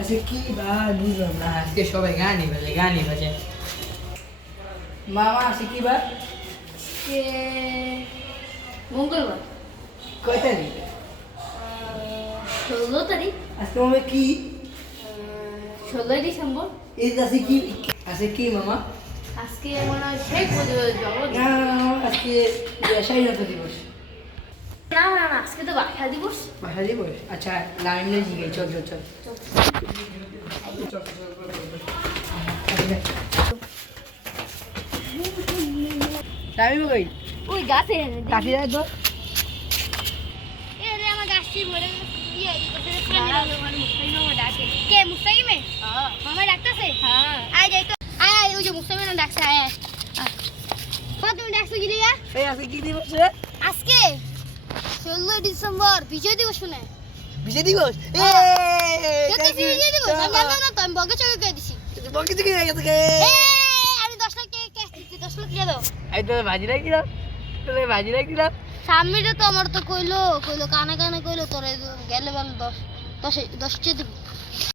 আচ্ছা কি বা বুঝলাম না। আজকে সবাই গানই বাজে। মামা আছে কি বা? আজকে মঙ্গলবার কয় তারিখ? 16 তারিখ, আজকে মামা কি? 16 ডিসেম্বর। এই আছে কি? আছে কি মামা? আজকে মনে হয় শেখ মুজিবুর জন্মদিন। না না না, আজকে স্বাধীনতা দিবস। না না না, আজকে তো ভাষা দিবস। ভাষা দিবস? আচ্ছা লাইনে জিগাই, চল চল চল। যাবি কই? ওই গাছে কাশি যায় তো? এরে আমার গাছটি মরে ইয়ে দিতেছে রে পানি লাগে মানে মুস্তাকিম আমার ডাকে কে মুস্তাকিমে হ্যাঁ মামা ডাকতেছে হ্যাঁ আয় যাই তো আয় ওই যে মুস্তাকিম না ডাকছে আয় কত তুমি ডাকছো কি লিয়া এই আছে কি দিবস রে? আজকে 16 ডিসেম্বর বিজয় দিবস শুনে বিজয় দিবস? কত বিজয় দিবস আমি জানো না তো আমি বগে চলে গিয়ে দিছি বকে থেকে গেছে কে? আমি 10 লাখ কে 10 লাখ দিয়ে দাও আই তো ভাজি রাখিলাম, তোরে ভাজি রাখিলাম। সামনে তো আমার তো কইলো কানে কানে কইলো তোরে গেলে বল 10 10 10 দিব